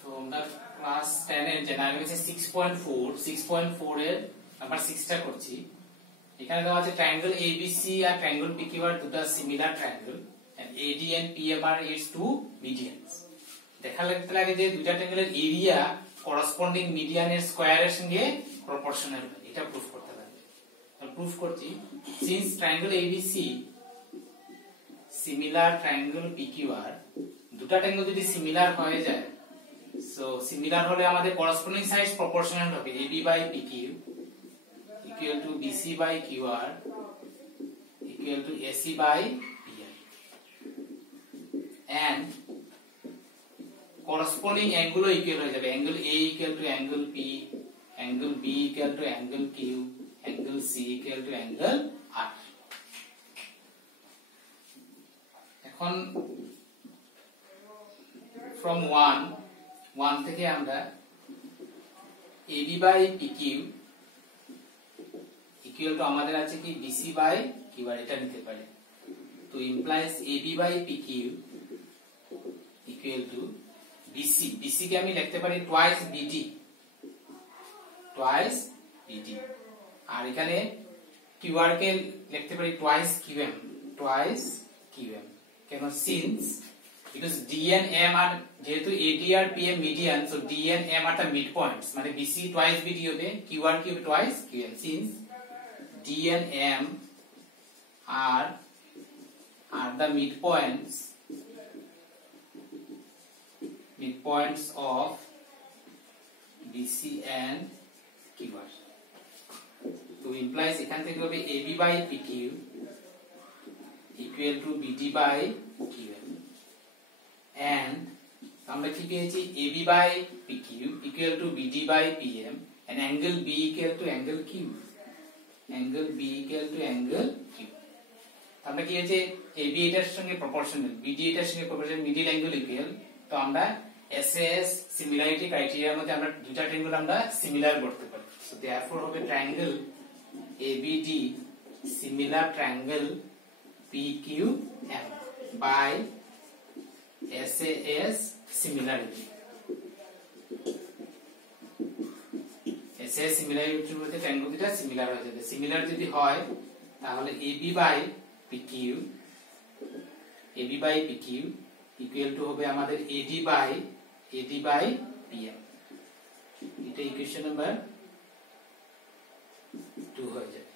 তো আমরা ক্লাস 10 এর জেনারেল হচ্ছে 6.4 এর নাম্বার 6 টা করছি। এখানে দেওয়া আছে ট্রায়াঙ্গেল এবিসি আর ট্রায়াঙ্গেল পিকিউআর দুটো similar triangle and AD and PM are its two medians. দেখা লাগতে লাগে যে দুইটা ট্রায়াঙ্গেলের এরিয়া করসপন্ডিং মিডিয়ানের স্কয়ারের সঙ্গে প্রপোর্শনাল হয়, এটা প্রুফ করতে লাগবে। প্রুফ করছি, since triangle ABC similar triangle PQR, দুটো ট্রায়াঙ্গেল যদি সিমিলার হয়ে যায়, সো সিমিলার হলে আমাদের করসপন্ডিং সাইডস প্রপোর্শনাল হবে। AB by PQ equal to BC by QR equal to AC by PR, and corresponding angle equal হয়ে যাবে। angle A equal to angle P, angle B equal to angle Q, angle C equal to angle R। এখন from 1 থেকে আমরা AB by PQ equal two আমাদের আছে কি BC by QR, এটা নিতে পারি। তো implies AB by PQ equal to BC কে আমি লিখতে পারি টুয়াইস BD, আর এখানে QR কে লিখতে পারি টুয়াইস QM। কেন? Since because D and M আর যেহেতু AD আর PM median, so D and M আর মিড পয়েন্টস, মানে BC টুয়াইস BD হবে, QR কিউব twice QM। Since D and M are the midpoints of BC and QR. So implies এখান থেকে হবে AB by PQ equal to BD by QM, and আমরা কি পেয়েছি AB by PQ equal to BD by PM, and angle B equal to angle Q, angle B equal to angle Q। আমরা কি হয়েছে AB এটার সঙ্গে proportional, BD এটার সঙ্গে প্রপোর্শনাল, মিডল অ্যাঙ্গেল ইকুয়াল। তো আমরা SAS সিমিলারিটি ক্রাইটেরিয়ার মধ্যে আমরা দুটো ট্রায়াঙ্গেল আমরা সিমিলার করতে পারি। সো देयरफॉर হবে triangle ABD similar triangle PQM by SAS similarity. SAS সিমিলারিটির মধ্যে ট্রায়াঙ্গেল দুটো সিমিলার হয়ে যাবে। সিমিলার যদি হয় তাহলে AB by PQ equal to হবে আমাদের AD বাই PM। এটা ইকুয়েশন নাম্বার 2 হয়ে যাবে।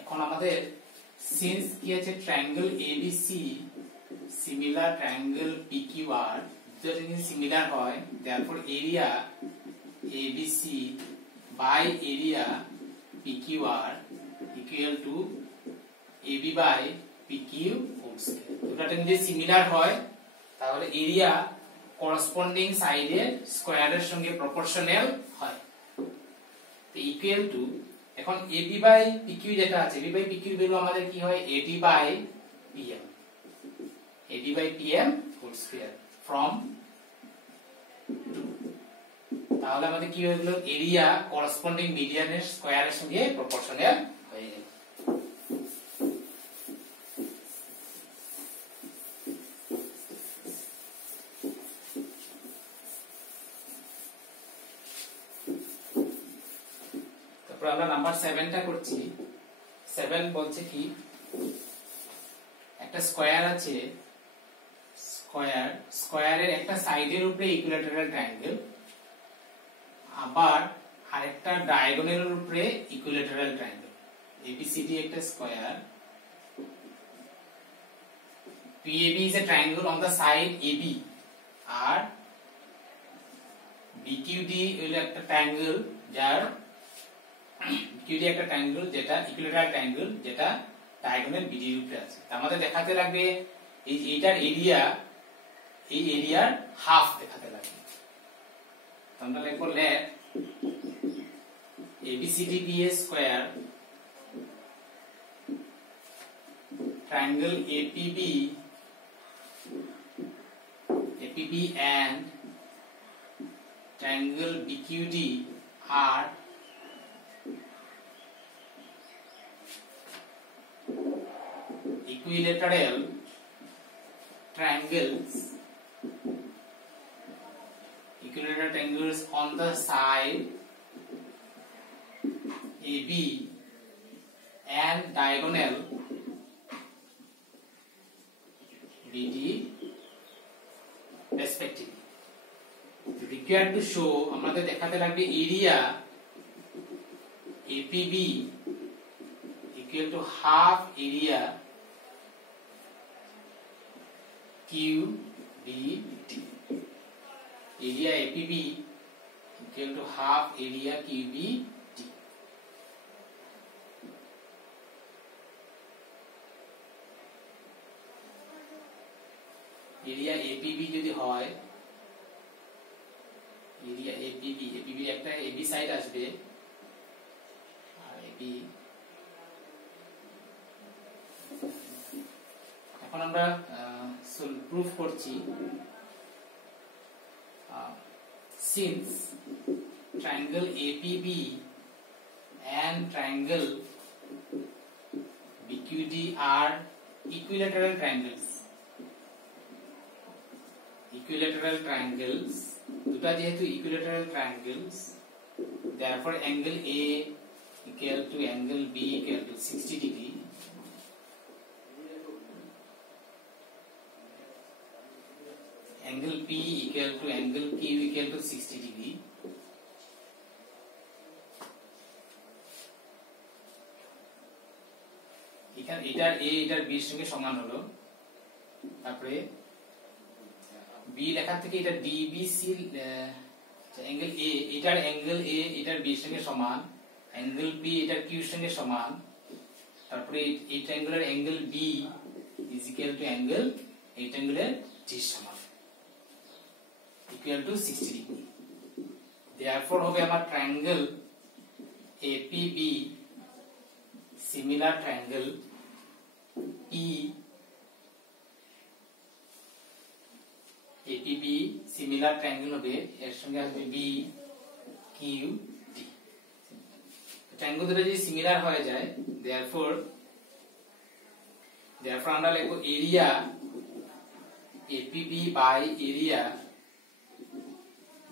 এখন আমাদের সিন্স কি আছে triangle ABC similar triangle PQR যদি সিমিলার হয়, therefore area ABC by area PQR equal to AB by PQ whole square। দুটো যদি সিমিলার হয় তাহলে এরিয়া করসপন্ডিং সাইডের স্কয়ারের সঙ্গে প্রপোর্শনাল হয়। তো ইকুয়াল টু এখন AB by PQ যেটা আছে, AB by PQ এর ভ্যালু আমাদের কি হয় AD by PM whole square from 2। তাহলে আমাদের কি হয়ে গেল এরিয়া করসপন্ডিং মিডিয়ানের স্কয়ারের সঙ্গে প্রপোর্শনাল হয়ে গেল। তারপর আমরা নাম্বার 7 টা করছি। 7 বলছে কি একটা স্কয়ার আছে, স্কয়ারের একটা সাইডের উপরে ইকুইল্যাটারাল ট্রায়াঙ্গেল, আবার আরেকটা ডায়াগোনালের উপরে ইকুইল্যাটারাল ট্রায়াঙ্গেল। ABCD একটা square, PAB is a triangle on the side AB, আর BQD হলো একটা ট্রায়াঙ্গেল যার BQD একটা ট্রায়াঙ্গেল যেটা ইকুইল্যাটারাল ট্রায়াঙ্গেল যেটা ডায়াগোনাল BD এর উপরে আছে। আমাদের দেখাতে লাগবে এইটার এরিয়া এই এরিয়ার হাফ দেখাতে লাগবে। আমরা লিখব let ABCD be a square, triangle APB and triangle BQD are equilateral triangles on the side AB and diagonal BD respectively. Required to show আমাদের দেখাতে লাগবে area APB equal to half area QBD. Area APB equal to half area QBD. Area APB যদি হয়, area APB এর একটা AB side আসবে আর AB। এখন আমরা প্রুফ করছি since triangle APB and triangle BQD are equilateral triangles, দুটা যেহেতু equilateral triangles, therefore angle A equal to angle B equal to 60 degree, angle P equal to angle Q equal to 60 degree. এখানে এটার A এটার B এর সঙ্গে সমান হলো, তারপরে B লেখা থেকে এটা DBC অ্যাঙ্গেল A এটার অ্যাঙ্গেল A এটার B এর সঙ্গে সমান, অ্যাঙ্গেল B এটার Q এর সঙ্গে সমান, তারপরে এই ট্রায়াঙ্গেলের angle B is equal to angle এই ট্রায়াঙ্গেলের D সমান, equal to 60 degree. Therefore হবে আমার triangle APB similar triangle APB similar triangle হবে, এর সঙ্গে আসবে BQD। ট্রায়াঙ্গেল দুটো যদি সিমিলার হয়ে যায়, therefore আমরা লিখব area APB by area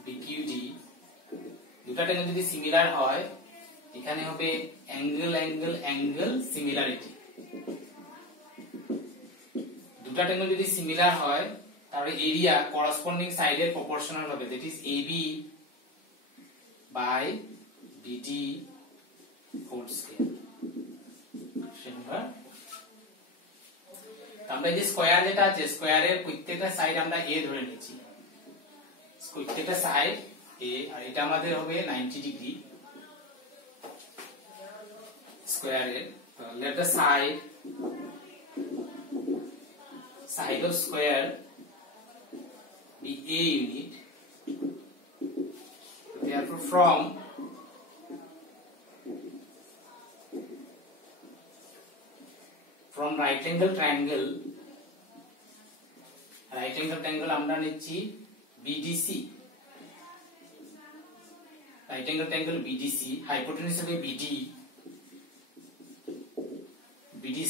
BQD। দুটো ট্রায়াঙ্গেল যদি সিমিলার হয়, এখানে হবে অ্যাঙ্গেল সিমিলারিটি। দুটো ট্রায়াঙ্গেল যদি সিমিলার হয়, তাহলে এরিয়া করসপন্ডিং সাইডের প্রপোর্শনাল হবে, that is AB by BD whole square. আমরা এই যে স্কয়ার যেটা আছে, স্কয়ারের প্রত্যেকটা সাইড আমরা A ধরে নিয়েছি, প্রত্যেকটা সাইড A, আর এটা আমাদের হবে 90 degree স্কয়ারের। let the side of square be A unit, therefore from right angle triangle আমরা নিচ্ছি BDC, right angle triangle BDC, hypotenuse হবে BD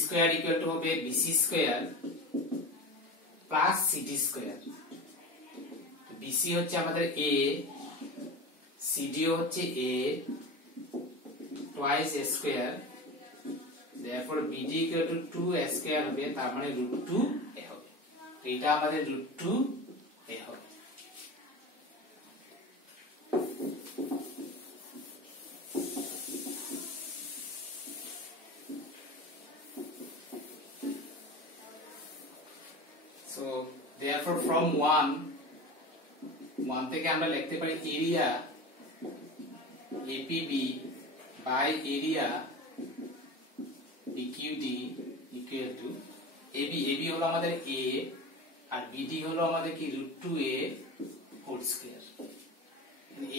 স্কয়ার ইকুয়াল টু হবে BC square plus CD square. BC হচ্ছে আমাদের A, CD হচ্ছে A twice A square, therefore BD equal to 2A square হবে, তার মানে √2A হবে, এটা আমাদের √2A হবে। So therefore from 1 থেকে আমরা লিখতে পারি area APB by area BQD equal to AB হলো আমাদের A আর BD হলো আমাদের কি √2A whole square,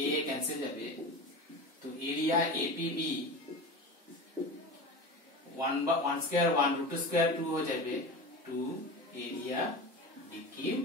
A cancel যাবে, তো এরিয়া APB 1 স্কয়ার 1 √2 স্কয়ার 2 হয়ে যাবে 2 এরিয়া BQD।